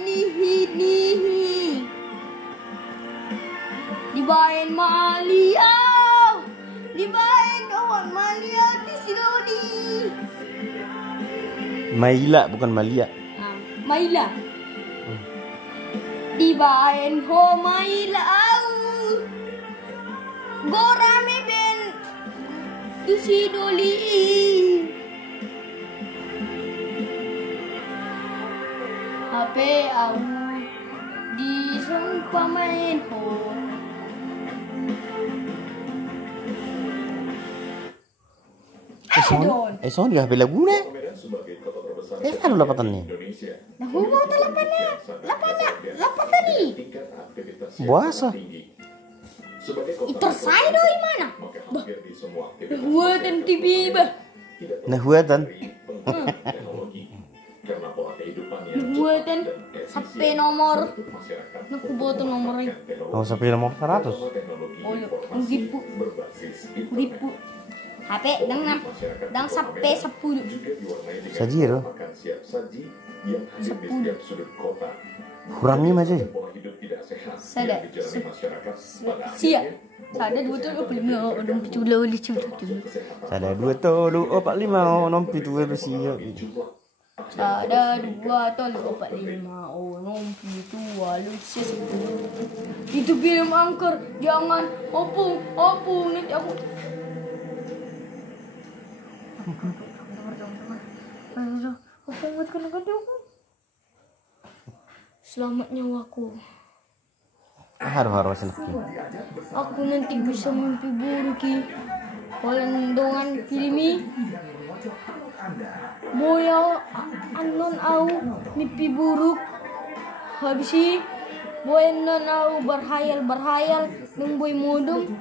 hini dibayan Malia dibayan kawan Malia di Siloni Maila bukan Malia. Maila dibayan ho Maila gorame ben di Sidoli HP aku di pamain ho Son di HP lagu ne. Kan lapatan nih. Nah, humor lapana nih. Buasa. Itersai doi mana? Bah. Buatan TV bah. Nah buatan. Buatan sampai nomor. Aku buatan nomornya. Oh sampai nomor 100. Oh, ribu. HP dang sampai 10. Sajir. 10. Kurangnya masih. Sada. Siap. Sada 2 tuh 45 orang piculau lucu. Sada 2 tolu 45 nom pitu siap. Sada 2 tolu 45 orang pitu lucu. Itu film angker. Jangan opung nanti aku. Selamat nyawaku. Harus lagi. Aku nanti bisa mimpi buruk ki. Walau dengan filmi. Boya anon au mimpi buruk. Habis boya anon au berhayal nung boy modong.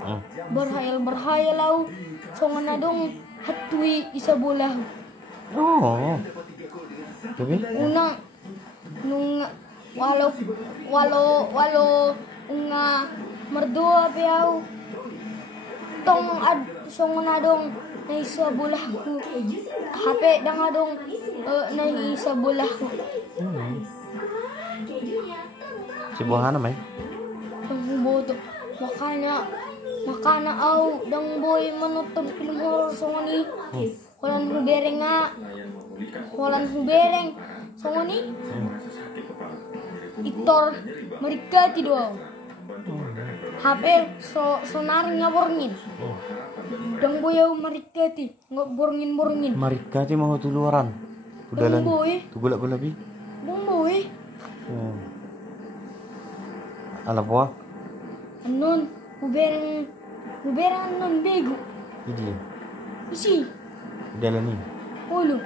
Berhayal au. Songan adong hatui isa bola. Oh. Tapi Unang nung walau unga merdoa piau tong songon adong na isa bolahku HP dang adong na isa bolahku si buahana may. Dang boto makana au dang boy menonton film horor songoni walan hubereng songoni itor mereka tidur HP sonar ngaborngin dang boyau mereka ti ngaborngin Marika ti mau tuluaran. Udalan. Tu gula-gula bi. Bong boy Ala buah. anon hubereng anon bego Idi. isi Udalan ni. ulu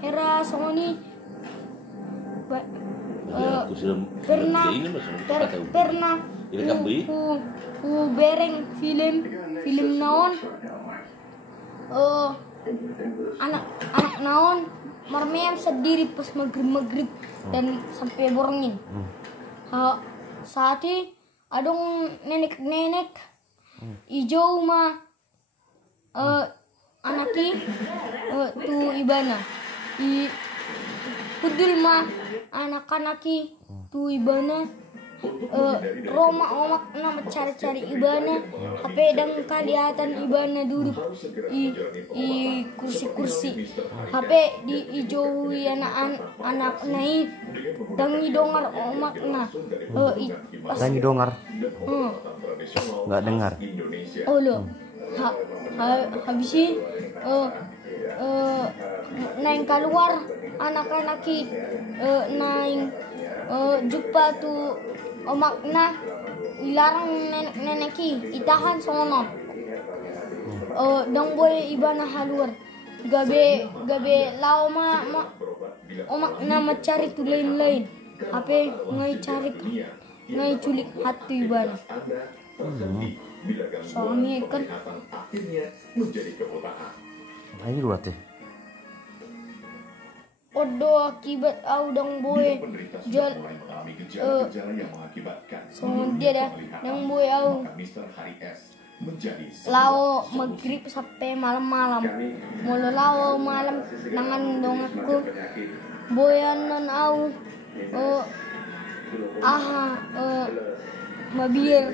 hera songoni pernah ku bereng film naon anak naon marmeam sendiri pas maghrib dan sampai borongin saat ini adong nenek ijo mah anaki tu ibana kudul mah anak-anaki tu ibana Roma omak nama cari ibana HP dang kelihatan ibana duduk i kursi HP di ijauhi anak nai dang idongar omak na Dan dongar. Enggak dengar. oh lo habis naing keluar anak-anaki naing jumpa tu omakna ilarang neneki itahan sono dong boy ibana haluar gabe lao ma omakna mencari tu lain apa ngai culik hati ibana soalnya kan Ayo luat deh. Odo akibat au dong boy jal songon dia dah dong boy au lao maghrib sampai malam-malam mulu lao malam nangan dong aku boyanan au mabir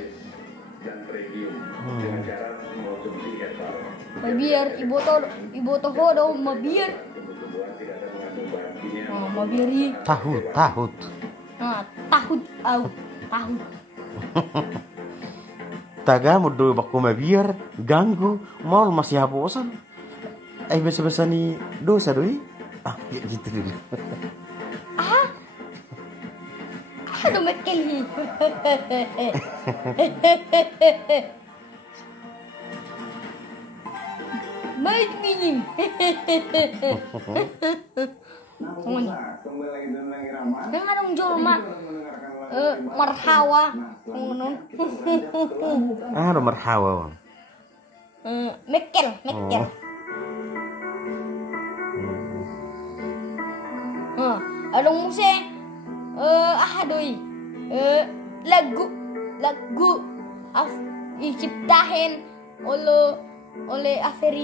iboto hodo mabir mabiri tahut tahut au tahut taga mudo bakko mabir ganggu mal masih habosan besa-besa ni dosa doi ya gitu dulu aduh mekeli baik minim dengar dong julma marhawa marhawa mekel adong muse doi lagu iciptahin oleh Aferi